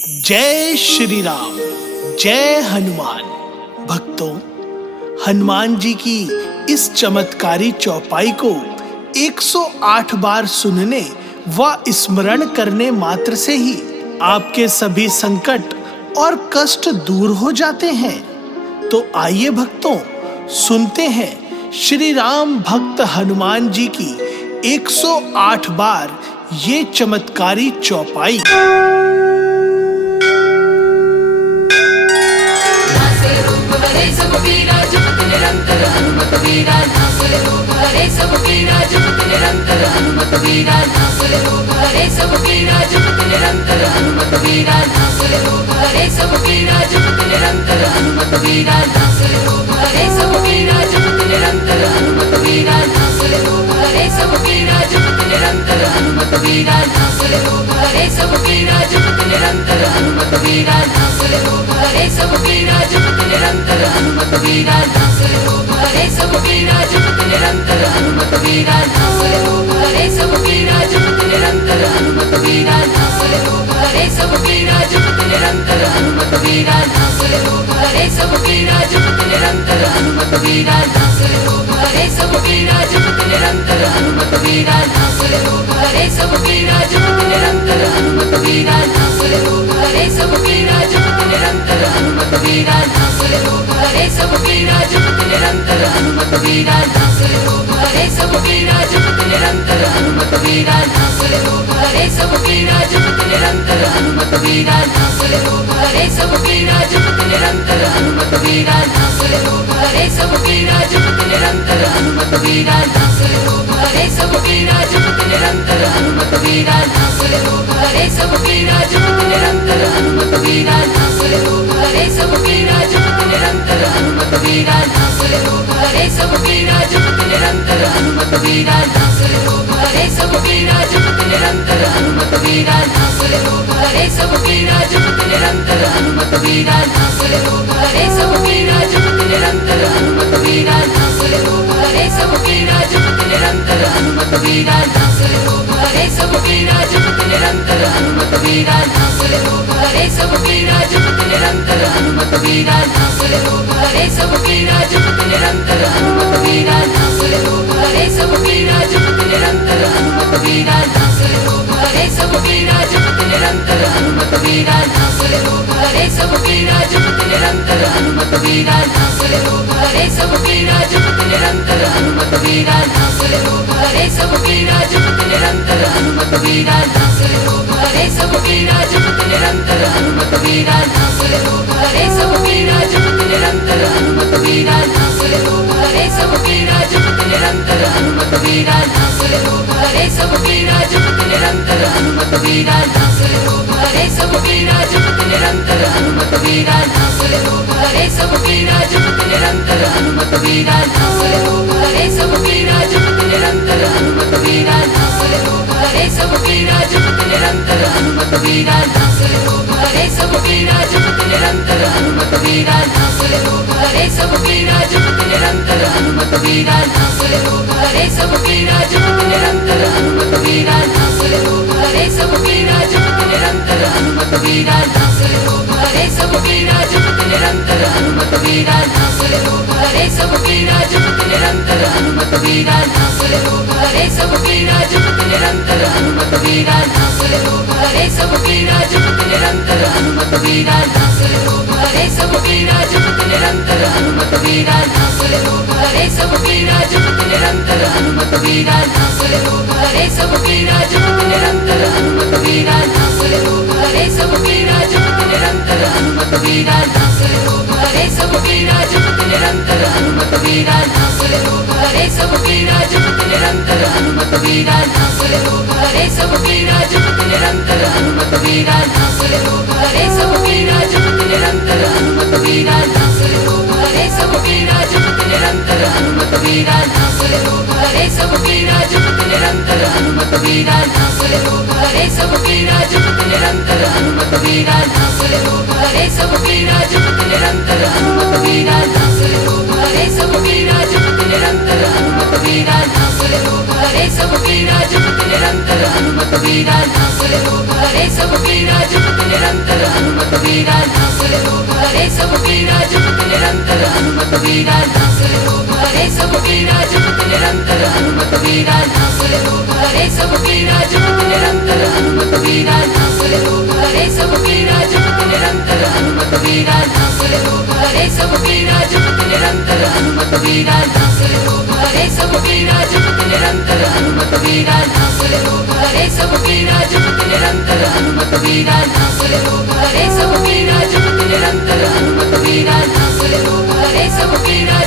जय श्री राम, जय हनुमान। भक्तों, हनुमान जी की इस चमत्कारी चौपाई को 108 बार सुनने व स्मरण करने मात्र से ही आपके सभी संकट और कष्ट दूर हो जाते हैं। तो आइए भक्तों, सुनते हैं श्री राम भक्त हनुमान जी की 108 बार ये चमत्कारी चौपाई। सब पीरा जपत निरंतर हनुमत वीरा, नासर रूप हरे सब पीरा जपत निरंतर हनुमत वीरा, नासर रूप हरे सब पीरा जपत निरंतर हनुमत वीरा, नासर रूप हरे सब पीरा जपत निरंतर हनुमत वीरा, नासर रूप हरे सब पीरा जपत निरंतर हनुमत वीरा, नासर रूप हरे सब पीरा जपत निरंतर हनुमत वीरा, नासर रूप हरे सब पीरा जपत निरंतर हनुमत वीरा, नासर रूप हरे सब पीरा जपत निरंतर हनुमत वीरा, नासर रूप हरे सब पीरा जपत निरंतर हनुमत वीरा, नासर रूप हरे सब पीरा जपत निरंतर हनुमत वीरा, नासर रूप हरे सब पीरा जपत निरंतर हनुमत वीरा, नासर रूप हरे सब पीरा जपत निरंतर हनुमत वीरा, नासर रूप हरे सब पीरा जपत निरंतर हनुमत वीरा, नासर रूप हरे सब पीरा जपत निरंतर हनुमत वीरा, नासर रूप हरे सब पीरा जपत निरंतर हनुमत वीरा, नासर रूप हरे सब पीरा जपत निरंतर हनुमत वीरा, नासर रूप हरे सब पीरा जपत निरंतर हनुमत वीरा, नासर रूप हरे सब पीरा जपत निरंतर हनुमत वीरा, नासर रूप हरे सब पीरा जपत निरंतर हनुमत वीरा, नासर रूप हरे सब पीरा जपत निरंतर हनुमत वीरा, नासर रूप हरे सब पीरा जपत निरंतर हनुमत वीरा, नासर रूप हरे सब पीरा जपत निरंतर हनुमत वीरा, नासर रूप हरे सब पीरा जपत निरंतर हनुमत वीरा, नासर रूप हरे सब पीरा जपत निरंतर हनुमत वीरा, नासर रूप हरे सब पीरा जपत निरंतर हनुमत वीरा, नासर रूप हरे सब पीरा जपत निरंतर हनुमत वीरा, नासर रूप हरे सब पीरा जपत निरंतर हनुमत वीरा, नासर रूप हरे सब पीरा जपत निरंतर हनुमत वीरा, नासर रूप हरे सब पीरा जपत निरंतर हनुमत वीरा, नासर रूप हरे सब पीरा जपत निरंतर हनुमत वीरा, नासर रूप हरे सब पीरा जपत निरंतर हनुमत वीरा, नासर रूप हरे सब पीरा जपत निरंतर हनुमत वीरा, नासर रूप हरे सब पीरा जपत निरंतर हनुमत वीरा, नासर रूप हरे सब पीरा जपत निरंतर हनुमत वीरा, नासर रूप हरे सब पीरा जपत निरंतर हनुमत वीरा, नासर रूप हरे सब पीरा जपत निरंतर हनुमत वीरा, नासर रूप हरे सब पीरा जपत निरंतर हनुमत वीरा, नासर रूप हरे सब पीरा जपत निरंतर हनुमत वीरा, नासर रूप हरे सब पीरा जपत निरंतर हनुमत वीरा, नासर रूप हरे सब पीरा जपत निरंतर हनुमत वीरा, नासर रूप हरे सब पीरा जपत निरंतर हनुमत वीरा, नासर रूप हरे सब पीरा जपत निरंतर हनुमत वीरा, नासर रूप हरे सब पीरा जपत निरंतर हनुमत वीरा, नासर रूप हरे सब पीरा जपत निरंतर हनुमत वीरा, नासर रूप हरे सब पीरा जपत निरंतर हनुमत वीरा, नासर रूप हरे सब पीरा जपत निरंतर हनुमत वीरा, नासर रूप हरे सब पीरा जपत निरंतर हनुमत वीरा, नासर रूप हरे सब पीरा जपत निरंतर हनुमत वीरा, नासर रूप हरे सब पीरा जपत निरंतर हनुमत वीरा, नासर रूप हरे सब पीरा जपत निरंतर हनुमत वीरा, नासर रूप हरे सब पीरा जपत निरंतर हनुमत वीरा, नासर रूप हरे सब पीरा जपत निरंतर हनुमत वीरा, नासर रूप हरे सब पीरा जपत निरंतर हनुमत वीरा, नासर रूप हरे सब पीरा जपत निरंतर हनुमत वीरा, नासर रूप हरे सब पीरा जपत निरंतर हनुमत वीरा, नासर रूप हरे सब पीरा जपत निरंतर हनुमत वीरा, नासर रूप हरे सब पीरा जपत निरंतर हनुमत वीरा, नासर रूप हरे सब पीरा जपत निरंतर हनुमत वीरा, नासर रूप हरे सब पीरा जपत निरंतर हनुमत वीरा, नासर रूप हरे सब पीरा जपत निरंतर हनुमत वीरा, नासर रूप हरे सब पीरा जपत निरंतर हनुमत वीरा, नासर रूप हरे सब पीरा जपत निरंतर हनुमत वीरा, नासर रूप हरे सब पीरा जपत निरंतर हनुमत वीरा, नासर रूप हरे सब पीरा जपत निरंतर हनुमत वीरा, नासर रूप हरे सब पीरा जपत निरंतर हनुमत वीरा, नासर रूप हरे सब पीरा जपत निरंतर हनुमत वीरा, नासर रूप हरे सब पीरा जपत निरंतर वीरा नास रोग हरे सब पीरा जपत निरंतर हनुमत वीरा नास रोग हरे सब पीरा जपत निरंतर हनुमत वीरा नास रोग हरे सब पीरा जपत निरंतर हनुमत वीरा नास रोग हरे सब पीरा जपत निरंतर हनुमत वीरा नास रोग हरे सब पीरा जपत निरंतर हनुमत वीरा नास रोग हरे सब पीरा जपत निरंतर हनुमत वीरा नास रोग हरे सब पीरा जपत निरंतर हनुमत वीरा नास रोग हरे सब पीरा जपत निरंतर हनुमत वीरा नास रोग हरे सब पीरा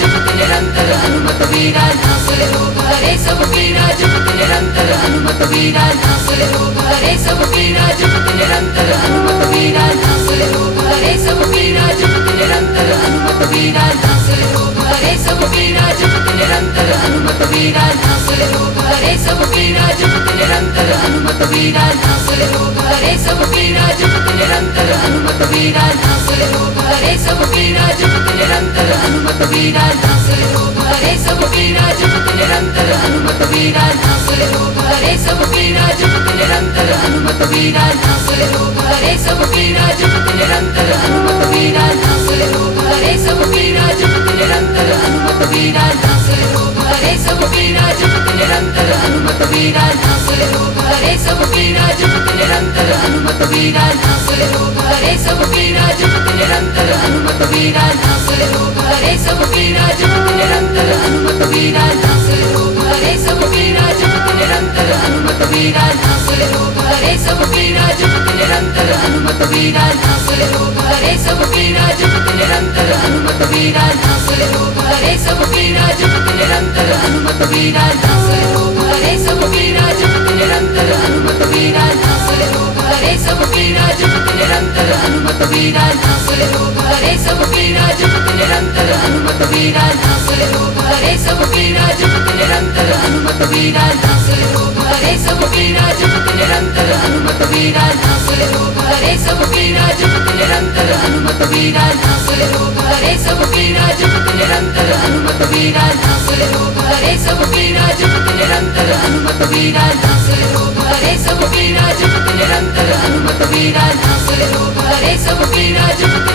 जपत निरंतर हनुमत वीरा नास रोग हरे सब पीरा जपत निरंतर हनुमत वीरा नास रोग हरे सब पीरा जपत निरंतर हनुमत वीरा नास रोग हरे सब पीरा जपत निरंतर हनुमत वीरा नास रोग हरे सब पीरा जपत निरंतर हनुमत वीरा नास रोग हरे सब पीरा जपत निरंतर हनुमत वीरा नास रोग हरे सब पीरा जपत निरंतर हनुमत वीरा नास रोग हरे सब पीरा जपत निरंतर हनुमत वीरा नास रोग हरे सब पीरा जपत निरंतर हनुमत वीरा नास रोग हरे सब पीरा जपत निरंतर हनुमत वीरा नास रोग हरे सब पीरा जपत निरंतर हनुमत वीरा नास रोग हरे सब पीरा जपत निरंतर हनुमत वीरा नास रोग हरे सब पीरा जपत निरंतर हनुमत वीरा नास रोग हरे सब पीरा जपत निरंतर हनुमत वीरा नास रोग हरे सब पीरा जपत निरंतर हनुमत वीरा नास रोग हरे सब पीरा जपत निरंतर हनुमत वीरा नास रोग हरे सब पीरा जपत निरंतर हनुमत वीरा नास रोग हरे सब पीरा जपत निरंतर हनुमत वीरा नास रोग हरे सब पीरा जपत निरंतर हनुमत वीरा नास रोग हरे सब पीरा जपत निरंतर हनुमत वीरा नास रोग हरे सब पीरा जपत निरंतर हनुमत वीरा नास रोग हरे सब पीरा जपत निरंतर हनुमत वीरा नास रोग हरे सब पीरा जपत निरंतर हनुमत वीरा नास रोग हरे सब पीरा जपत निरंतर हनुमत वीरा नास रोग हरे सब पीरा जपत निरंतर हनुमत वीरा नास रोग हरे सब पीरा जपत निरंतर हनुमत वीरा नास रोग हरे सब पीरा जपत निरंतर हनुमत वीरा नास रोग हरे सब पीरा जपत निरंतर हनुमत वीरा नास रोग हरे सब पीरा जपत निरंतर हनुमत वीरा नास रोग हरे सब पीरा जपत निरंतर हनुमत वीरा नास रोग हरे सब पीरा जपत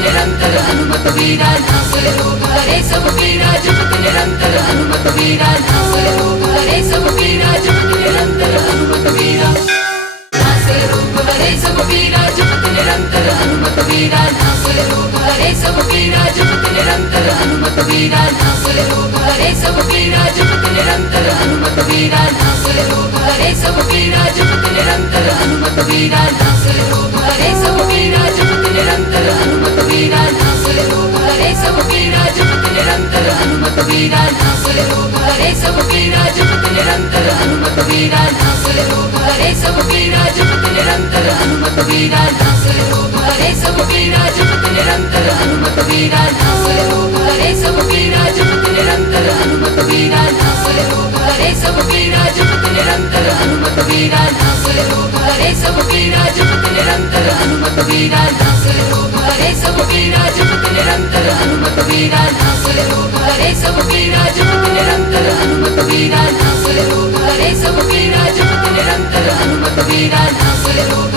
निरंतर हनुमत वीरा नास रोग हरे सब पीरा जपत निरंतर हनुमत वीरा नास रोग हरे सब पीरा जपत निरंतर हनुमत वीरा नास रोग हरे सब पीरा जपत निरंतर हनुमत वीरा नास रोग हरे सब पीरा जपत निरंतर हनुमत वीरा नास रोग हरे सब पीरा जपत निरंतर हनुमत वीरा नास रोग हरे सब पीरा जपत निरंतर हनुमत वीरा नास रोग हरे सब पीरा जपत निरंतर हनुमत वीरा नास रोग हरे सब पीरा जपत निरंतर हनुमत वीरा नास रोग हरे सब पीरा जपत निरंतर हनुमत वीरा नास रोग हरे सब पीरा जपत निरंतर हनुमत वीरा नास रोग हरे सब पीरा जपत निरंतर हनुमत वीरा नास रोग हरे सब पीरा जपत निरंतर हनुमत वीरा नास रोग हरे सब पीरा जपत निरंतर हनुमत वीरा नास रोग हरे सब पीरा जपत निरंतर हनुमत वीरा नास रोग हरे सब पीरा जपत निरंतर हनुमत वीरा नास रोग हरे सब पीरा जपत निरंतर हनुमत वीरा नास रोग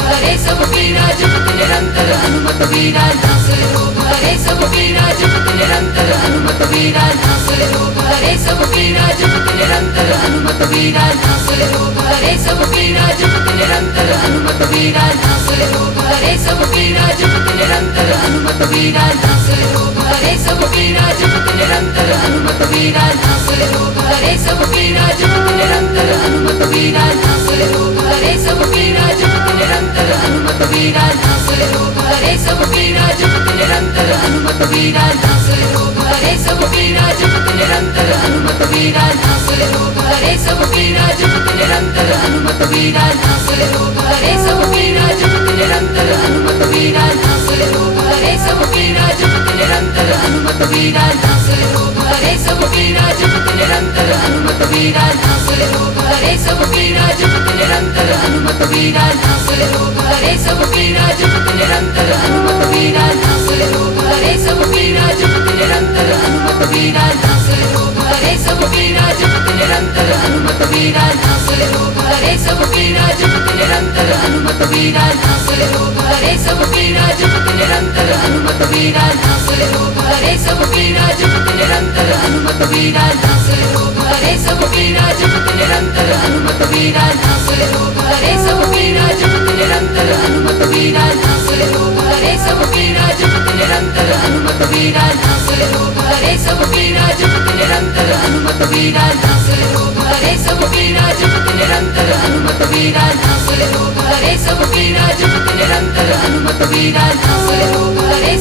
हरे सब पीरा जपत निरंतर हनुमत वीरा नास रोग हरे सब पीरा जपत निरंतर हनुमत वीरा नास रोग हरे सब पीरा जपत निरंतर हनुमत वीरा नास रोग हरे सब पीरा जपत निरंतर हनुमत वीरा नास रोग हरे सब पीरा जपत निरंतर हनुमत वीरा नास रोग हरे सब पीरा जपत निरंतर हनुमत वीरा नास रोग हरे सब पीरा जपत निरंतर हनुमत वीरा नास रोग हरे सब पीरा जपत निरंतर हनुमत वीरा नास रोग हरे सब पीरा जपत निरंतर हनुमत वीरा नास रोग हरे सब पीरा जपत निरंतर हनुमत वीरा नास रोग हरे सब पीरा जपत निरंतर हनुमत वीरा नास रोग हरे सब पीरा जपत निरंतर हनुमत वीरा नास रोग हरे सब पीरा जपत निरंतर हनुमत वीरा नास रोग हरे सब पीरा जपत निरंतर हनुमत वीरा नास रोग हरे सब पीरा जपत निरंतर हनुमत वीरा नास रोग हरे सब पीरा जपत निरंतर हनुमत वीरा नास रोग हरे सब पीरा जपत निरंतर हनुमत वीरा नास रोग हरे सब पीरा जपत निरंतर हनुमत वीरा नास रोग हरे सब पीरा जपत निरंतर हनुमत वीरा नास रोग हरे सब पीरा जपत निरंतर हनुमत वीरा नासय रोग हरे सब पीरा जुगत निरंतर हनुमत वीरा नासय रोग हरे सब पीरा जुगत निरंतर हनुमत वीरा नासय रोग हरे सब पीरा जुगत निरंतर हनुमत वीरा नासय रोग हरे सब पीरा जुगत निरंतर हनुमत वीरा नासय रोग हरे सब पीरा जुगत निरंतर हनुमत वीरा नासय रोग हरे सब पीरा जुगत निरंतर हनुमत वीरा नासय रोग हरे सब पीरा जुगत निरंतर हनुमत वीरा नासय रोग हरे सब पीरा जुगत निरंतर हनुमत वीरा नासय रोग हरे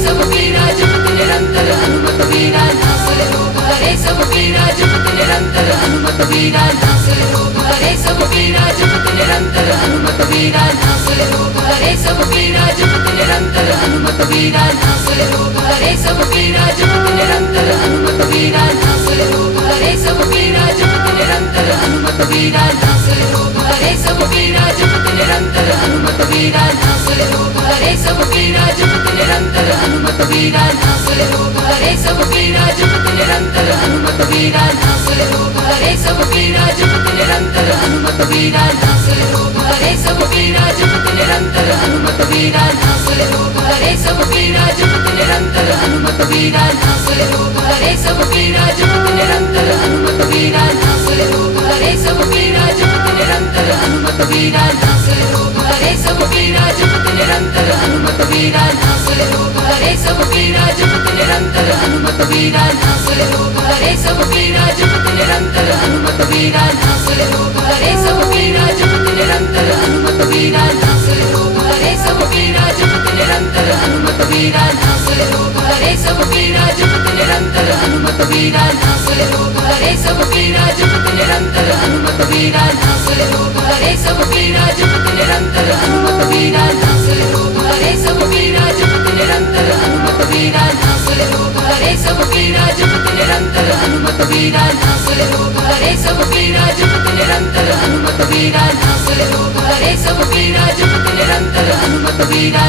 सब पीरा जुगत निरंतर हनुमत वीरा नासय रोग हरे सब पीरा जुगत निरंतर हनुमत वीरा नासय रोग हरे सब पीरा जुगत निरंतर हनुमत वीरा नासय रोग हरे सब पीरा जुगत निरंतर हनुमत वीरा नासय रोग हरे सब पीरा जुगत निरंतर हनुमत वीरा नासय रोग हरे सब पीरा जुगत निरंतर हनुमत वीरा नासय रोग हरे सब पीरा जुगत निरंतर हनुमत वीरा नासय रोग हरे सब पीरा जुगत निरंतर हनुमत वीरा नासय रोग हरे सब पीरा जुगत निरंतर हनुमत वीरा नासय रोग हरे सब पीरा जुगत निरंतर हनुमत वीरा नासय रोग हरे सब पीरा जुगत निरंतर हनुमत वीरा नासय रोग हरे सब पीरा जुगत निरंतर हनुमत वीरा नासय रोग हरे सब पीरा जुगत निरंतर हनुमत वीरा नासय रोग हरे सब पीरा जुगत निरंतर हनुमत वीरा नासय रोग हरे सब पीरा जुगत निरंतर हनुमत वीरा नासय रोग हरे सब पीरा जुगत निरंतर हनुमत वीरा नासय रोग हरे सब पीरा जुगत निरंतर हनुमत वीरा नासय रोग हरे सब पीरा जुगत निरंतर हनुमत वीरा नासय रोग हरे सब पीरा जुगत निरंतर हनुमत वीरा नासय रोग हरे सब पीरा जुगत निरंतर हनुमत वीरा नासय रोग हरे सब पीरा जुगत निरंतर हनुमत वीरा नासय रोग हरे सब पीरा जुगत निरंतर हनुमत वीरा नासय रोग हरे सब पीरा जुगत निरंतर हनुमत वीरा नासय रोग हरे सब पीरा जुगत निरंतर हनुमत वीरा नासय रोग हरे सब पीरा जुगत निरंतर हनुमत वीरा नासय रोग हरे सब पीरा जुगत निरंतर हनुमत वीरा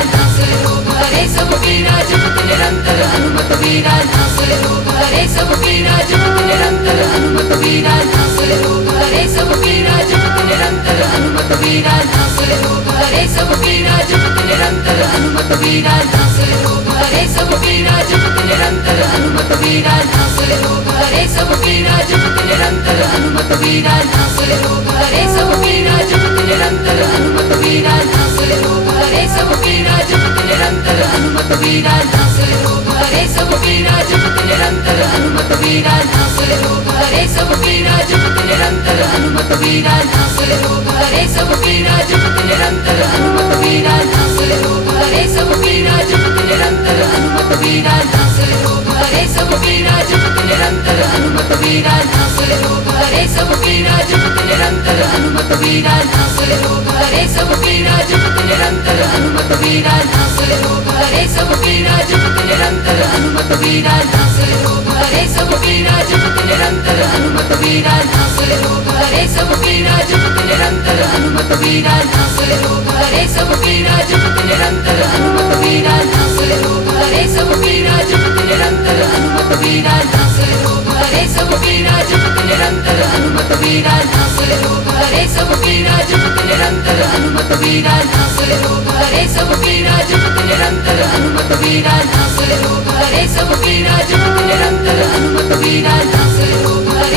नासय रोग हरे सब पीरा जुगत निरंतर हनुमत वीरा नासय रोग हरे सब पीरा जुगत निरंतर हनुमत वीरा नासय रोग हरे सब पीरा जुगत निरंतर हनुमत वीरा नासय रोग हरे सब पीरा जुगत निरंतर हनुमत वीरा नासय रोग हरे सब पीरा जुगत निरंतर हनुमत वीरा नासय रोग हरे सब पीरा जुगत निरंतर हनुमत वीरा नासय रोग हरे सब पीरा जुगत निरंतर हनुमत वीरा नासय रोग हरे सब पीरा जुगत निरंतर हनुमत वीरा नासय रोग हरे सब पीरा जुगत निरंतर हनुमत वीरा नासय रोग हरे सब पीरा जुगत निरंतर हनुमत वीरा नासय रोग हरे सब पीरा जुगत निरंतर हनुमत वीरा नासय रोग हरे सब पीरा जुगत निरंतर हनुमत वीरा नासय रोग हरे सब पीरा जुगत निरंतर हनुमत वीरा नासय रोग हरे सब पीरा जुगत निरंतर हनुमत वीरा नासय रोग हरे सब पीरा जुगत निरंतर हनुमत वीरा नासय रोग हरे सब पीरा जुगत निरंतर हनुमत वीरा नासय रोग हरे सब पीरा जुगत निरंतर हनुमत वीरा नासय रोग हरे सब पीरा जुगत निरंतर हनुमत वीरा नासय रोग हरे सब पीरा जुगत निरंतर हनुमत वीरा नासय रोग हरे सब पीरा जुगत निरंतर हनुमत वीरा नासय रोग हरे सब पीरा जुगत निरंतर हनुमत वीरा नासय रोग हरे सब पीरा जुगत निरंतर हनुमत वीरा नासय रोग हरे सब पीरा जुगत निरंतर हनुमत वीरा नासय रोग हरे सब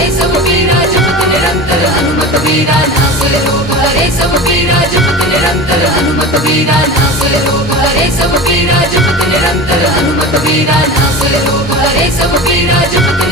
पीरा जुगत निरंतर हनुमत वीरा नासय रोग हरे सब पीरा जुगत निरंतर हनुमत वीरा नासय रोग हरे सब पीरा जुगत निरंतर हनुमत वीरा नासय रोग हरे सब पीरा जुगत निरंतर हनुमत वीरा नासय रोग हरे सब पीरा जुगत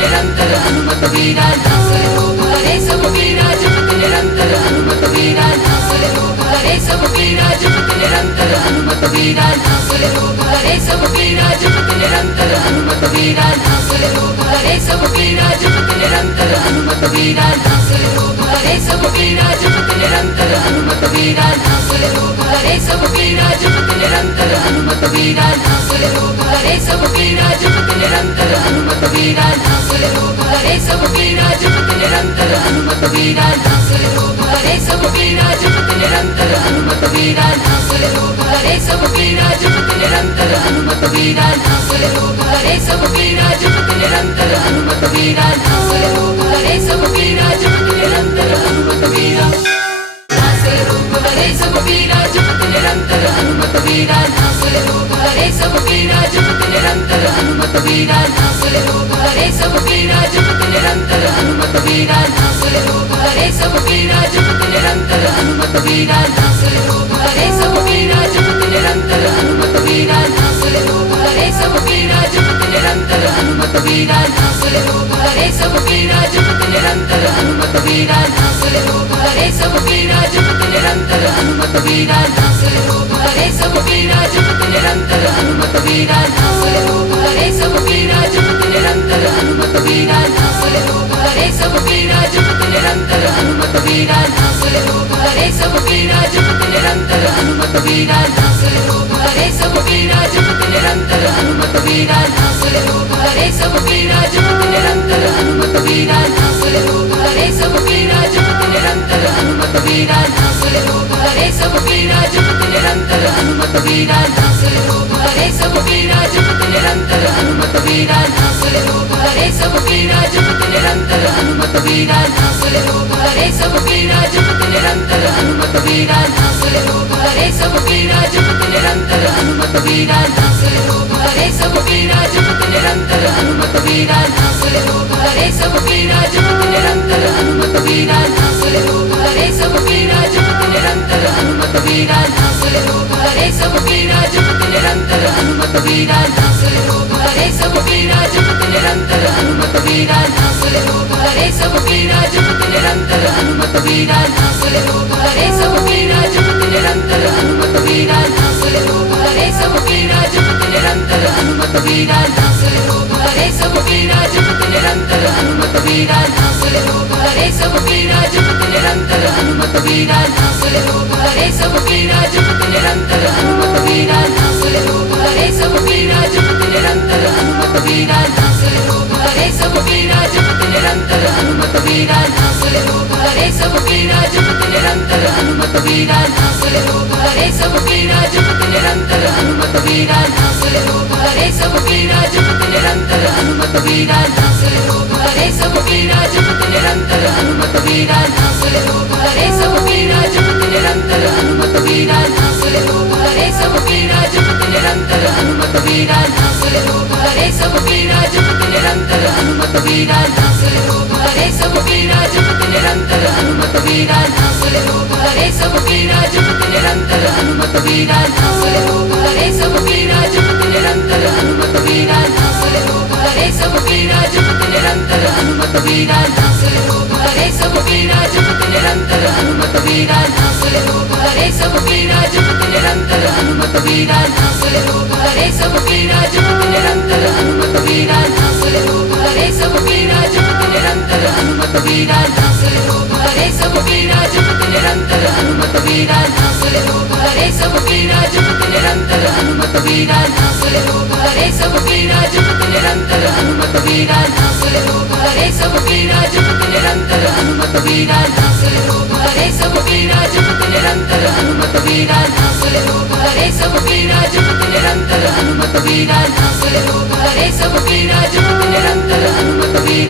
निरंतर हनुमत वीरा नासय रोग हरे सब पीरा जुगत निरंतर हनुमत वीरा नासय रोग हरे सब पीरा जुगत निरंतर हनुमत वीरा नासय रोग हरे सब पीरा जुगत निरंतर हनुमत वीरा नासय रोग हरे सब पीरा जुगत निरंतर हनुमत वीरा नासय रोग हरे सब पीरा जुगत निरंतर हनुमत वीरा नासय रोग हरे सब पीरा जुगत निरंतर हनुमत वीरा नासय रोग हरे सब पीरा जुगत निरंतर हनुमत वीरा नासय रोग हरे सब पीरा जुगत निरंतर हनुमत वीरा नासय रोग हरे सब पीरा जुगत निरंतर हनुमत वीरा नासय रोग हरे सब पीरा जुगत निरंतर हनुमत वीरा नासय रोग हरे सब पीरा जुगत निरंतर हनुमत वीरा नासय रोग हरे सब पीरा जुगत निरंतर हनुमत वीरा नासय रोग हरे सब पीरा जपत निरंतर हनुमत वीरा नाश रोग हरे सब पीरा जपत निरंतर हनुमत वीरा नाश रोग हरे सब पीरा जपत निरंतर हनुमत वीरा नाश रोग हरे सब पीरा जपत निरंतर हनुमत वीरा नाश रोग हरे सब पीरा जपत निरंतर हनुमत वीरा नाश रोग हरे सब पीरा जपत निरंतर हनुमत वीरा नाश रोग हरे सब पीरा जपत निरंतर हनुमत वीरा नाश रोग हरे सब पीरा जपत निरंतर हनुमत वीरा नाश रोग हरे सब पीरा जपत निरंतर हनुमत वीरा नाश रोग हरे सब पीरा जपत निरंतर हनुमत वीरा नाश रोग हरे सब पीरा जपत निरंतर हनुमत वीरा नाश रोग हरे सब पीरा जपत निरंतर हनुमत वीरा नाश रोग हरे सब पीरा जपत निरंतर हनुमत वीरा नाश रोग हरे सब पीरा जपत निरंतर हनुमत वीरा नाश रोग हरे सब पीरा जपत निरंतर हनुमत वीरा नाश रोग हरे सब पीरा जपत निरंतर हनुमत वीरा नाश रोग हरे सब पीरा जपत निरंतर हनुमत वीरा नाश रोग हरे सब पीरा जपत निरंतर हनुमत वीरा नाश रोग हरे सब पीरा जपत निरंतर हनुमत वीरा नाश रोग हरे सब पीरा जपत निरंतर हनुमत वीरा नाश रोग हरे सब पीरा जपत निरंतर हनुमत वीरा नाश रोग हरे सब पीरा जपत निरंतर हनुमत वीरा नाश रोग हरे सब पीरा जपत निरंतर हनुमत वीरा नाश रोग हरे सब पीरा जपत निरंतर हनुमत वीरा नाश रोग हरे सब पीरा जपत निरंतर हनुमत वीरा नाश रोग हरे सब पीरा जपत निरंतर हनुमत वीरा नाश रोग हरे सब पीरा जपत निरंतर हनुमत वीरा नाश रोग हरे सब पीरा जपत निरंतर हनुमत वीरा नाश रोग हरे सब पीरा जपत निरंतर हनुमत वीरा नाश रोग हरे सब पीरा जपत निरंतर हनुमत वीरा नाश रोग हरे सब पीरा जपत निरंतर हनुमत वीरा नाश रोग हरे सब पीरा जपत निरंतर हनुमत वीरा नाश रोग हरे सब पीरा जपत निरंतर हनुमत वीरा नाश रोग हरे सब पीरा जपत निरंतर हनुमत वीरा नाश रोग हरे सब पीरा जपत निरंतर हनुमत वीरा नाश रोग हरे सब पीरा जपत निरंतर हनुमत वीरा नाश रोग हरे सब पीरा जपत निरंतर हनुमत वीरा नाश रोग हरे सब पीरा जपत निरंतर हनुमत वीरा नाश रोग हरे सब पीरा जपत निरंतर हनुमत वीरा नाश रोग हरे सब पीरा जपत निरंतर हनुमत वीरा नाश रोग हरे सब पीरा जपत निरंतर हनुमत वीरा नाश रोग हरे सब पीरा जपत निरंतर हनुमत वीरा नाश रोग हरे सब पीरा जपत निरंतर हनुमत वीरा नाश रोग हरे सब पीरा जपत निरंतर हनुमत वीरा नाश रोग हरे सब पीरा जपत निरंतर हनुमत वीरा नाश रोग हरे सब पीरा जपत निरंतर हनुमत वीरा नाश रोग हरे सब पीरा जपत निरंतर हनुमत वीरा नाश रोग हरे सब पीरा जपत निरंतर हनुमत वीरा नाश रोग हरे सब पीरा जपत निरंतर हनुमत वीरा नाश रोग हरे सब पीरा जपत निरंतर हनुमत वीरा नाश रोग हरे सब पीरा जपत निरंतर हनुमत वीरा नाश रोग हरे सब पीरा जपत निरंतर हनुमत वीरा नाश रोग हरे सब पीरा जपत निरंतर हनुमत वीरा नाश रोग हरे सब पीरा जपत निरंतर हनुमत वीरा नाश रोग हरे सब पीरा जपत निरंतर